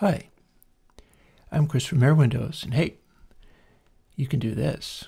Hi, I'm Chris from Airwindows, and hey, you can do this.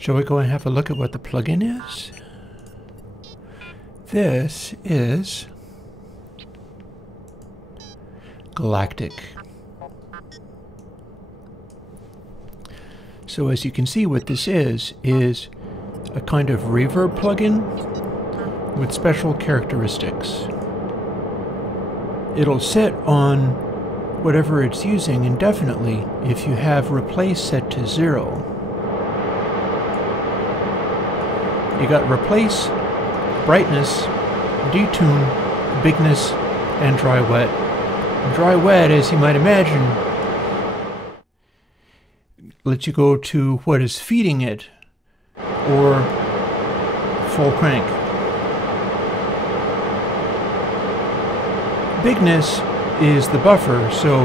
Shall we go and have a look at what the plugin is? This is Galactic. So as you can see, what this is a kind of reverb plugin with special characteristics. It'll set on whatever it's using indefinitely if you have replace set to 0. You got replace, brightness, detune, bigness, and dry wet. And dry wet, as you might imagine, lets you go to what is feeding it or full crank. Bigness is the buffer, so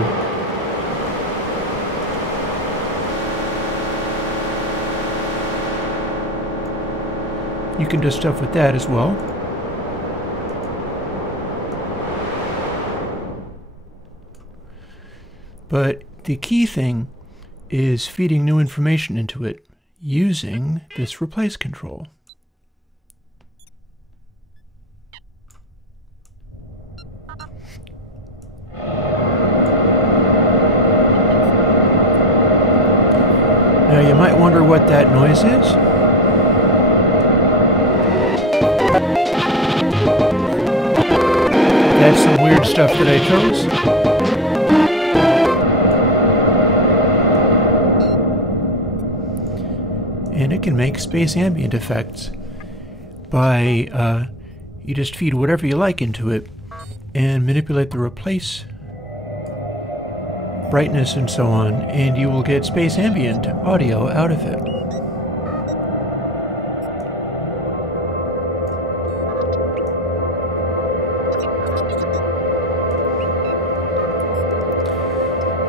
you can do stuff with that as well. But the key thing is feeding new information into it using this replace control. Now you might wonder what that noise is. That's some weird stuff that I chose. And it can make space ambient effects by, you just feed whatever you like into it and manipulate the replace, brightness, and so on, and you will get space ambient audio out of it.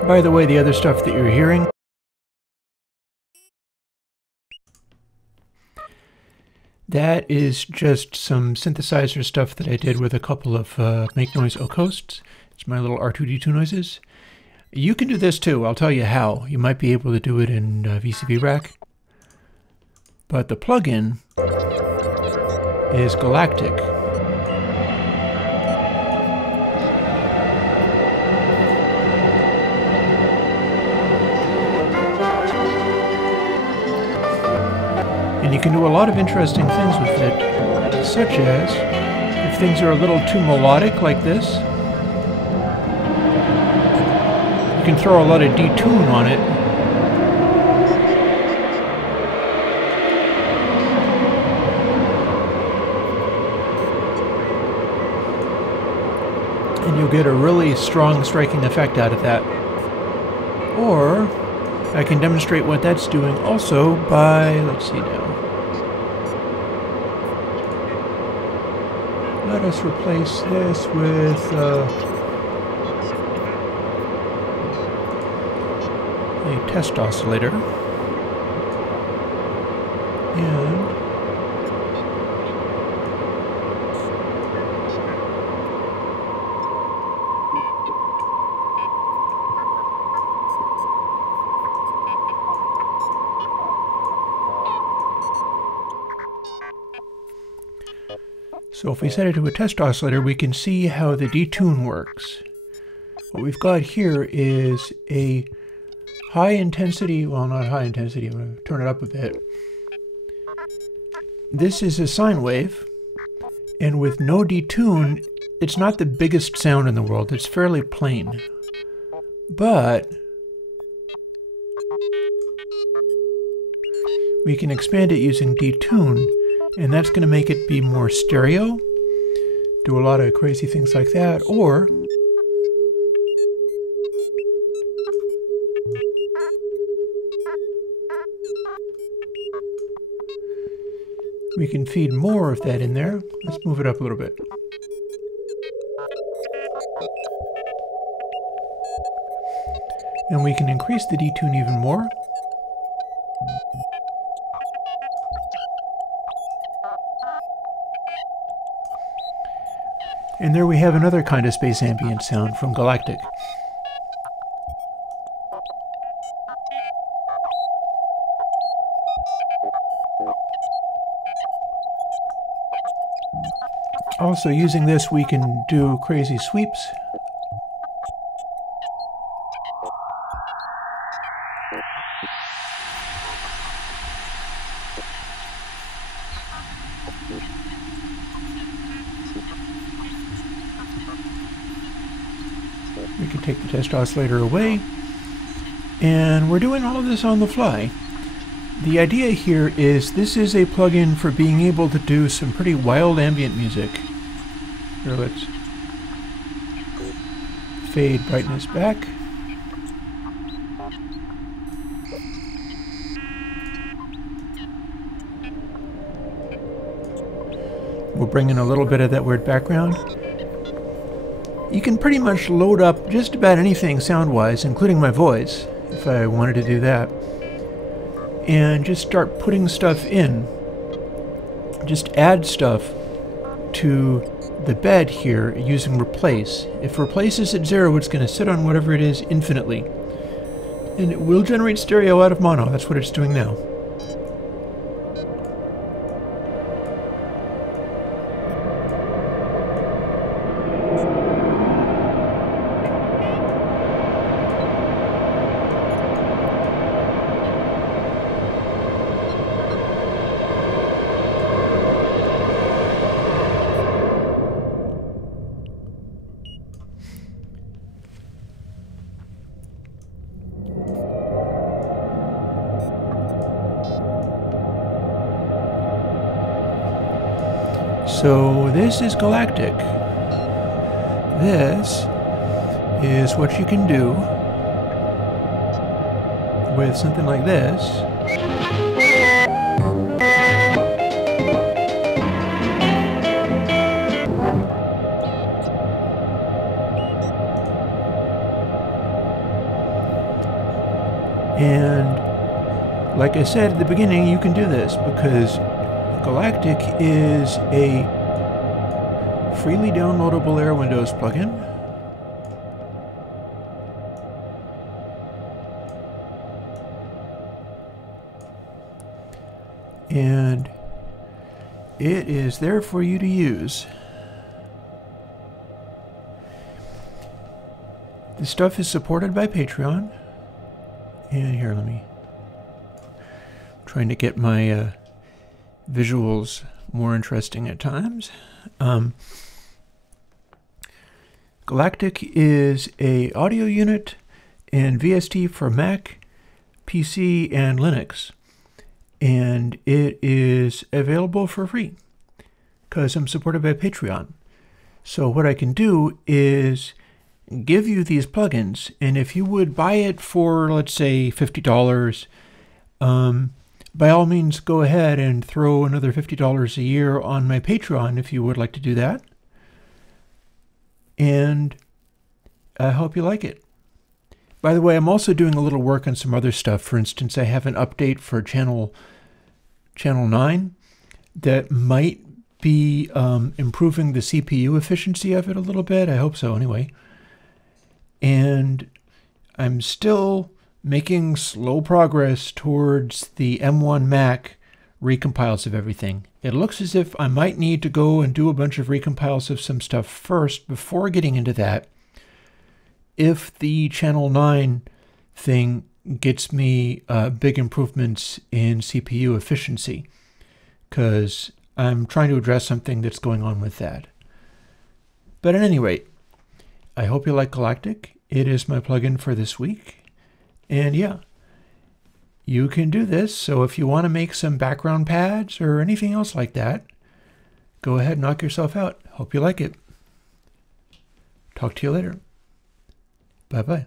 By the way, the other stuff that you're hearing, that is just some synthesizer stuff that I did with a couple of make noise ocosts. It's my little R2D2 noises. You can do this too. I'll tell you how. You might be able to do it in VCV Rack. But the plugin is Galactic. And you can do a lot of interesting things with it, such as, if things are a little too melodic like this, you can throw a lot of detune on it. And you'll get a really strong striking effect out of that. Or I can demonstrate what that's doing also by, let's see now. Let us replace this with a test oscillator. And So if we set it to a test oscillator, we can see how the detune works. What we've got here is a high intensity, well, not high intensity, I'm going to turn it up a bit. This is a sine wave, and with no detune, it's not the biggest sound in the world. It's fairly plain. But we can expand it using detune, and that's going to make it be more stereo, do a lot of crazy things like that, or we can feed more of that in there. Let's move it up a little bit. And we can increase the detune even more. And there we have another kind of space ambient sound from Galactic. Also, using this, we can do crazy sweeps. We can take the test oscillator away, and we're doing all of this on the fly. The idea here is this is a plugin for being able to do some pretty wild ambient music. Here, let's fade brightness back. We'll bring in a little bit of that weird background. You can pretty much load up just about anything sound-wise, including my voice, if I wanted to do that, and just start putting stuff in. Just add stuff to the bed here using replace. If replace is at 0, it's going to sit on whatever it is infinitely. And it will generate stereo out of mono. That's what it's doing now. So this is Galactic. This is what you can do with something like this. And like I said at the beginning, you can do this because Galactic is a freely downloadable Airwindows plugin. And it is there for you to use. This stuff is supported by Patreon. And here, I'm trying to get my visuals more interesting at times. Galactic is a audio unit and VST for Mac, PC, and Linux. And it is available for free because I'm supported by Patreon. So what I can do is give you these plugins, and if you would buy it for, let's say, $50, by all means, go ahead and throw another $50 a year on my Patreon if you would like to do that. And I hope you like it. By the way, I'm also doing a little work on some other stuff. For instance, I have an update for channel 9 that might be improving the CPU efficiency of it a little bit. I hope so, anyway. And I'm still making slow progress towards the M1 Mac recompiles of everything. It looks as if I might need to go and do a bunch of recompiles of some stuff first before getting into that. If the channel 9 thing gets me big improvements in CPU efficiency, because I'm trying to address something that's going on with that. But at any rate, I hope you like Galactic. It is my plugin for this week. And yeah, you can do this. So if you want to make some background pads or anything else like that, go ahead and knock yourself out. Hope you like it. Talk to you later. Bye-bye.